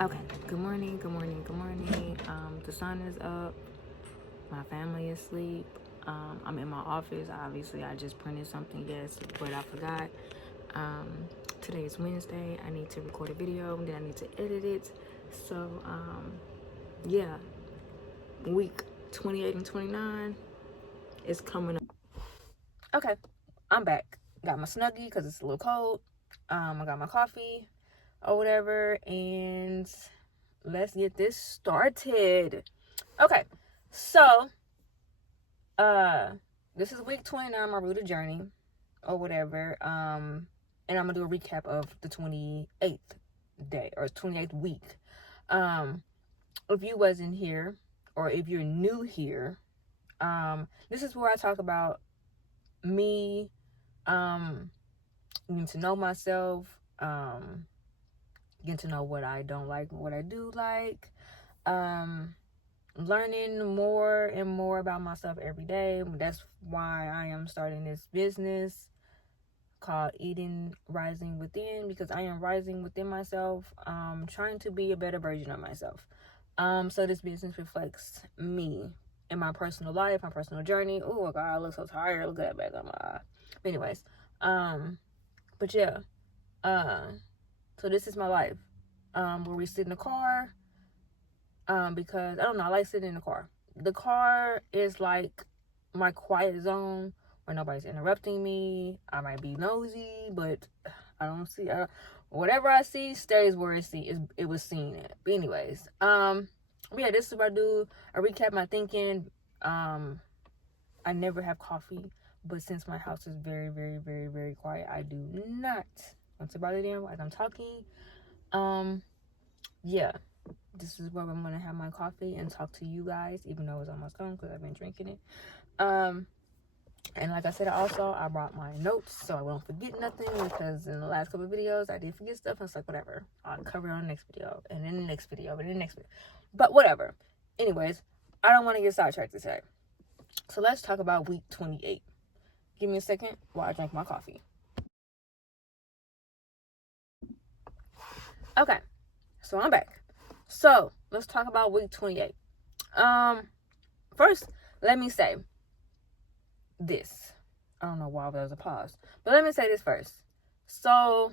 Okay, good morning, good morning, good morning. The sun is up, my family is asleep. I'm in my office. Obviously, I just printed something, yes, but I forgot. Um, Today is Wednesday. I need to record a video and then I need to edit it. So, yeah, week 28 and 29 is coming up. Okay, I'm back. Got my Snuggie because it's a little cold. I got my coffee or whatever, and let's get this started. Okay, so this is week 29, my Rooted journey or whatever. And I'm gonna do a recap of the 28th day or 28th week. If you wasn't here or if you're new here, this is where I talk about me, getting to know myself, getting to know what I don't like, what I do like, learning more and more about myself every day. That's why I am starting this business called Eden Rising Within, because I am rising within myself, trying to be a better version of myself. So this business reflects me in my personal life, my personal journey. Oh my God, I look so tired. Look at that back on my eye. Anyways, but yeah, so this is my life. Where we sit in the car, because I don't know, I like sitting in the car. The car is like my quiet zone where nobody's interrupting me. I might be nosy, but I don't see whatever I see stays where it was seen at. But anyways, yeah, this is what I do. I recap my thinking. I never have coffee, but since my house is very, very, very, very quiet, I do not want to bother them as I'm talking. Yeah, this is where I'm gonna have my coffee and talk to you guys, even though it's almost gone because I've been drinking it. And like I said, I brought my notes so I won't forget nothing, because in the last couple of videos I did forget stuff, and it's like, whatever, I'll cover it on the next video and then the next video and then the next video, but whatever. Anyways, I don't want to get sidetracked today, so let's talk about week 28. Give me a second while I drink my coffee. Okay, so I'm back. So let's talk about week 28. First, let me say this. I don't know why there was a pause, but let me say this first. So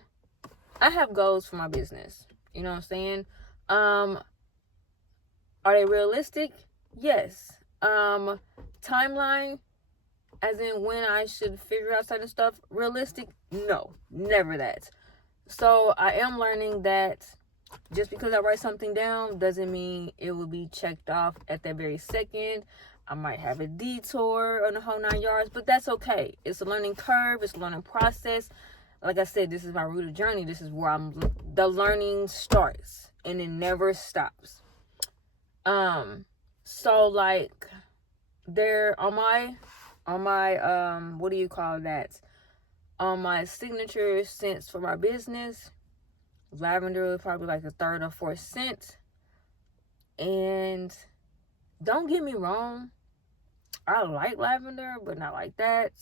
I have goals for my business. You know what I'm saying? Are they realistic? Yes. Timeline, as in when I should figure out certain stuff, realistic? No, never that. So I am learning that just because I write something down doesn't mean it will be checked off at that very second. I might have a detour on the whole 9 yards, but that's okay. It's a learning curve. It's a learning process. Like I said, this is my Rooted journey. This is where the learning starts and it never stops. So like there on my what do you call that? On my signature scents for my business, lavender is probably like the third or fourth scent. And don't get me wrong, I like lavender, but not like that.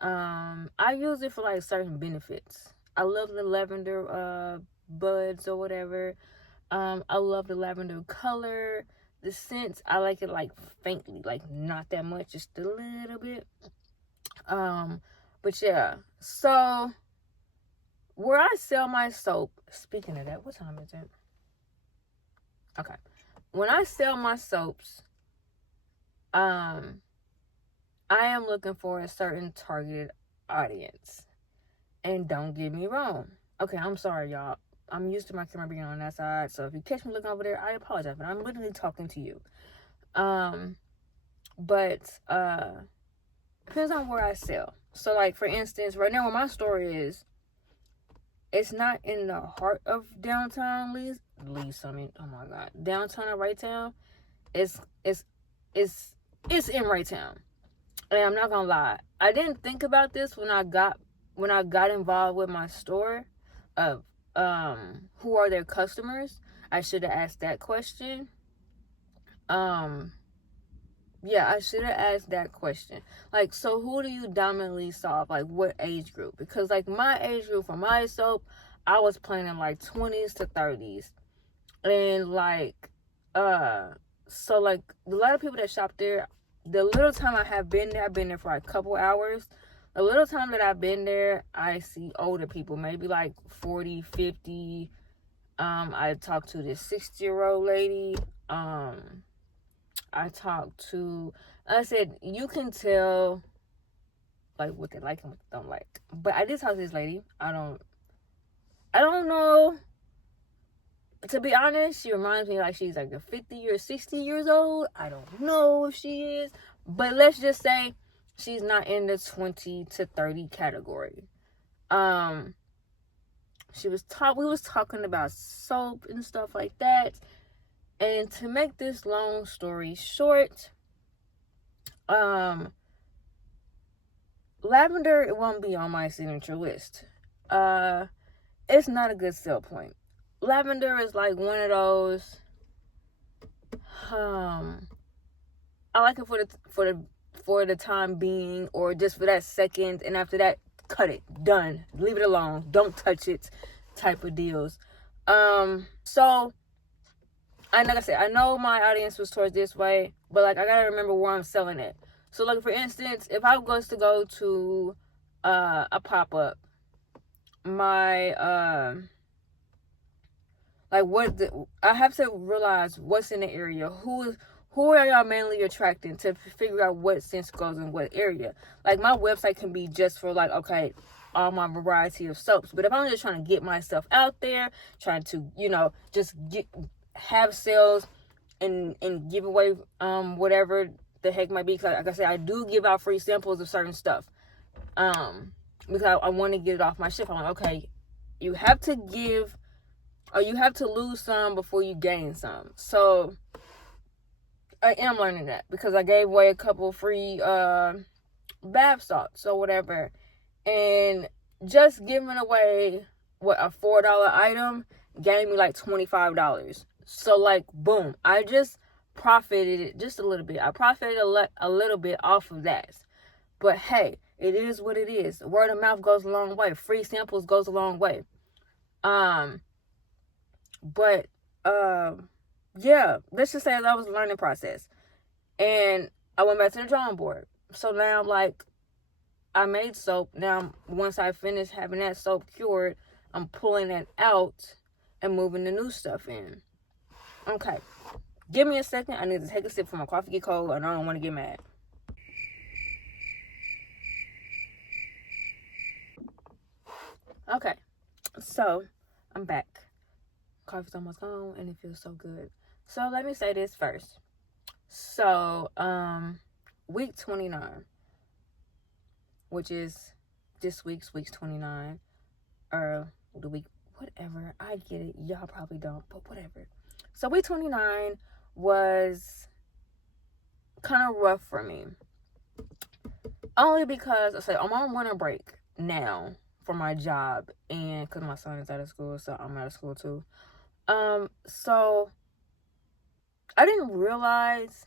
I use it for like certain benefits. I love the lavender buds or whatever. I love the lavender color. The scent, I like it like faintly, like not that much, just a little bit. But yeah, so where I sell my soap, speaking of that, what time is it? Okay. When I sell my soaps, I am looking for a certain targeted audience. And don't get me wrong. Okay, I'm sorry, y'all. I'm used to my camera being on that side, so if you catch me looking over there, I apologize, but I'm literally talking to you. But depends on where I sell. So like, for instance, right now where my store is, it's not in the heart of downtown Lee's. I mean, oh my God, downtown or Right Town. It's in Right Town. And I'm not gonna lie, I didn't think about this when I got involved with my store of who are their customers. I should have asked that question. Yeah, I should have asked that question. Like, so who do you dominantly solve? Like, what age group? Because like my age group for my soap, I was planning like 20s to 30s. And like, so like a lot of people that shop there, the little time I have been there, I've been there for like a couple hours. The little time that I've been there, I see older people, maybe like 40, 50. I talked to this 60-year-old lady. I talked to, I said, you can tell like what they like and what they don't like. But I did talk to this lady. I don't know. To be honest, she reminds me like she's like a 50 or 60 years old. I don't know if she is. But let's just say she's not in the 20 to 30 category. We was talking about soap and stuff like that. And to make this long story short, lavender, it won't be on my signature list. It's not a good sell point. Lavender is like one of those. I like it for the time being, or just for that second, and after that, cut it, done, leave it alone, don't touch it, type of deals. So, like I said, I know my audience was towards this way, but like I gotta remember where I'm selling it. So, like for instance, if I was to go to a pop up, my I have to realize what's in the area, who are y'all mainly attracting, to figure out what scents goes in what area. Like my website can be just for like, okay, all my variety of soaps, but if I'm just trying to get myself out there, trying to, just have sales and give away whatever the heck might be, because like I said, I do give out free samples of certain stuff, because I want to get it off my ship. I'm like, okay, you have to give, or you have to lose some before you gain some. So I am learning that, because I gave away a couple free bath salts or whatever, and just giving away a $4 item gave me like $25. So like boom, I just profited just a little bit. I profited a little bit off of that. But hey, it is what it is. Word of mouth goes a long way. Free samples goes a long way. But yeah, let's just say that was a learning process, and I went back to the drawing board. So now, like, I made soap. Now, once I finish having that soap cured, I'm pulling it out and moving the new stuff in. Okay, give me a second. I need to take a sip from my coffee get cold, and I don't want to get mad. Okay, so I'm back. Coffee's almost gone, and it feels so good. So let me say this first. So, week 29, which is this week 29, or the week, whatever. I get it. Y'all probably don't, but whatever. So week 29 was kind of rough for me. Only because, I'm on winter break now for my job, and because my son is out of school, so I'm out of school too. So I didn't realize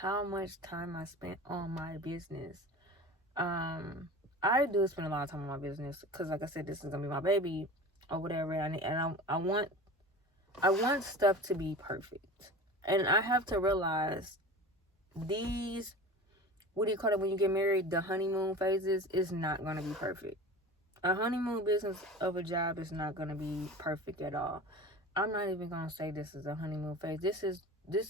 how much time I spent on my business. I do spend a lot of time on my business, because like I said, this is gonna be my baby or whatever, and I want stuff to be perfect, and I have to realize these, what do you call it when you get married, the honeymoon phases, is not gonna be perfect. A honeymoon business of a job is not gonna be perfect at all. I'm not even gonna say this is a honeymoon phase. This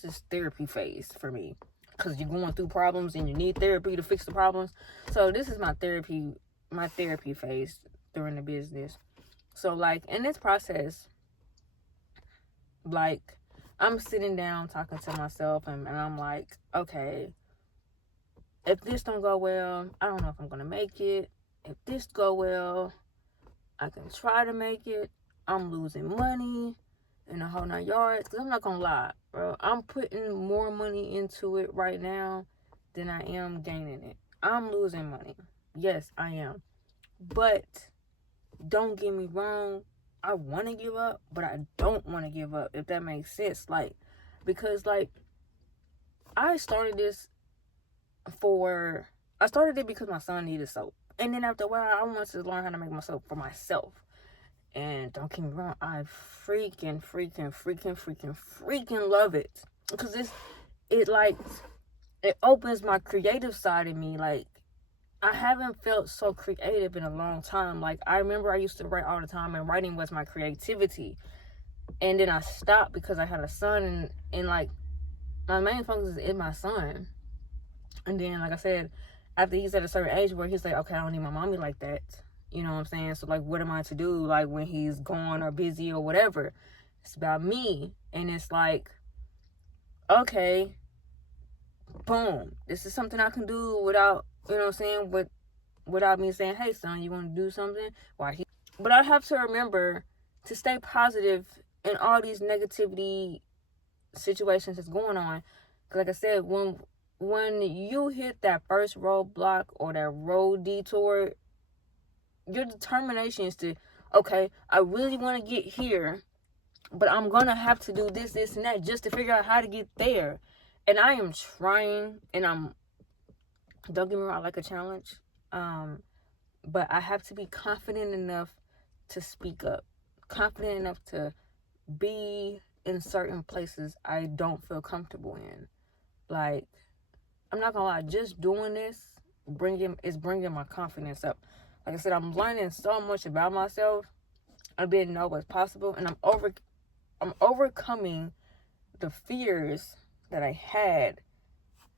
is therapy phase for me, because you're going through problems and you need therapy to fix the problems. So this is my therapy phase during the business. So like in this process, like I'm sitting down talking to myself, and I'm like, okay, if this don't go well, I don't know if I'm gonna make it. If this go well, I can try to make it. I'm losing money and the whole 9 yards. Because I'm not gonna lie, bro, I'm putting more money into it right now than I am gaining it. I'm losing money. Yes, I am. But don't get me wrong, I want to give up, but I don't want to give up, if that makes sense. Like, because like I started it because my son needed soap. And then after a while, I wanted to learn how to make my soap for myself. And don't get me wrong, I freaking love it. Because it like, it opens my creative side of me. Like, I haven't felt so creative in a long time. Like, I remember I used to write all the time, and writing was my creativity. And then I stopped because I had a son, and like, my main focus is my son. And then, like I said, after he's at a certain age where he's like, okay, I don't need my mommy like that. You know what I'm saying? So, like, what am I to do, like, when he's gone or busy or whatever? It's about me. And it's like, okay, boom. This is something I can do without, you know what I'm saying, without me saying, hey, son, you want to do something? But I have to remember to stay positive in all these negativity situations that's going on. Like I said, when you hit that first roadblock or that road detour, your determination is to, okay, I really want to get here, but I'm gonna have to do this, and that just to figure out how to get there. And I am trying, and don't get me wrong, I like a challenge, but I have to be confident enough to speak up, confident enough to be in certain places I don't feel comfortable in. Like, I'm not gonna lie, just doing this is bringing my confidence up. Like I said, I'm learning so much about myself. I didn't know what's possible, and I'm overcoming the fears that I had.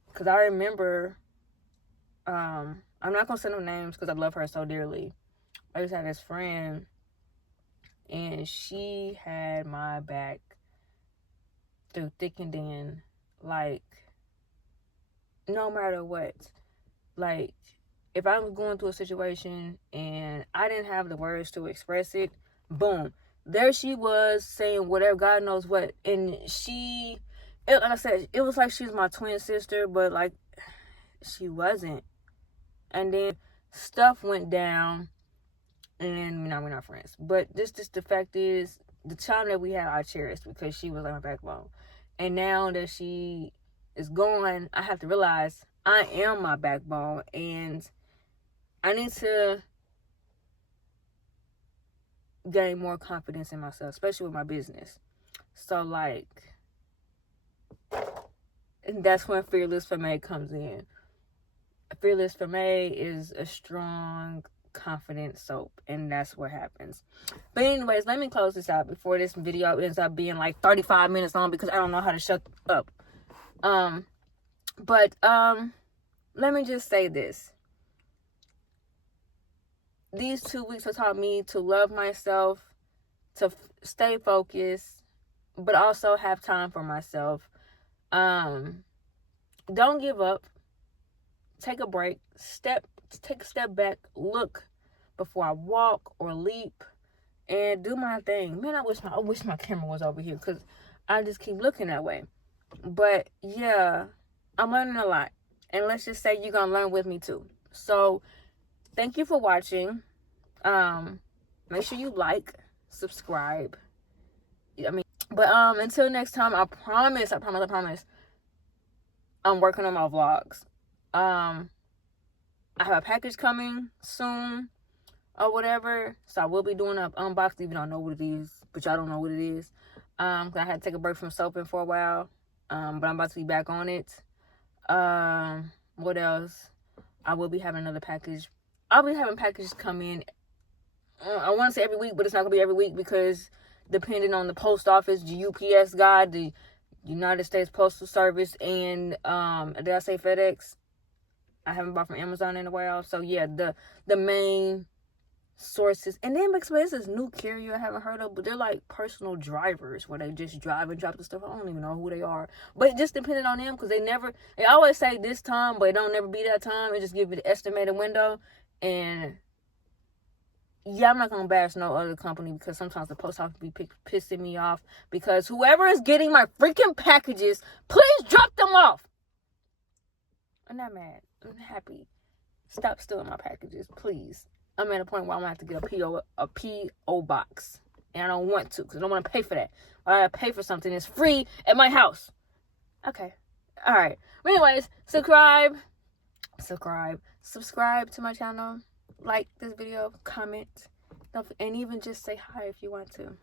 Because I remember, I'm not gonna say no names because I love her so dearly. I just had this friend, and she had my back through thick and thin. Like, no matter what. Like, if I was going through a situation and I didn't have the words to express it, boom, there she was saying whatever, God knows what. And like I said, it was like she was my twin sister, but like, she wasn't. And then stuff went down, and we're not friends. But just the fact is, the time that we had, I cherished because she was like my backbone. And now that she is gone, I have to realize I am my backbone, and I need to gain more confidence in myself, especially with my business. So, like, and that's when Fearless for May comes in. Fearless for May is a strong, confident soap, and that's what happens. But anyways, let me close this out before this video ends up being like 35 minutes long, because I don't know how to shut up. But let me just say this. These 2 weeks have taught me to love myself, to stay focused, but also have time for myself. Don't give up. Take a break. Take a step back. Look before I walk or leap, and do my thing. Man, I wish my camera was over here, because I just keep looking that way. But yeah, I'm learning a lot. And let's just say you're gonna learn with me too. So thank you for watching. Make sure you like, subscribe. But until next time, I promise, I'm working on my vlogs. I have a package coming soon or whatever, so I will be doing an unboxing. Even though I know what it is, but y'all don't know what it is. I had to take a break from soaping for a while, but I'm about to be back on it. What else? I will be having another package. I'll be having packages come in. I want to say every week, but it's not gonna be every week, because depending on the post office, the UPS guy, the United States Postal Service, and did I say FedEx? I haven't bought from Amazon in a while. So yeah, the main sources. And then there's this new carrier I haven't heard of, but they're like personal drivers where they just drive and drop the stuff. I don't even know who they are, but it just depending on them, because they always say this time, but it don't never be that time. It just give you the estimated window. And yeah, I'm not gonna bash no other company, because sometimes the post office be pissing me off, because whoever is getting my freaking packages, please drop them off. I'm not mad. I'm happy. Stop stealing my packages, please. I'm at a point where I'm going to have to get a P.O. box. And I don't want to, because I don't want to pay for that. I gotta pay for something that's free at my house. Okay. Alright. But anyways, subscribe to my channel. Like this video. Comment. And even just say hi if you want to.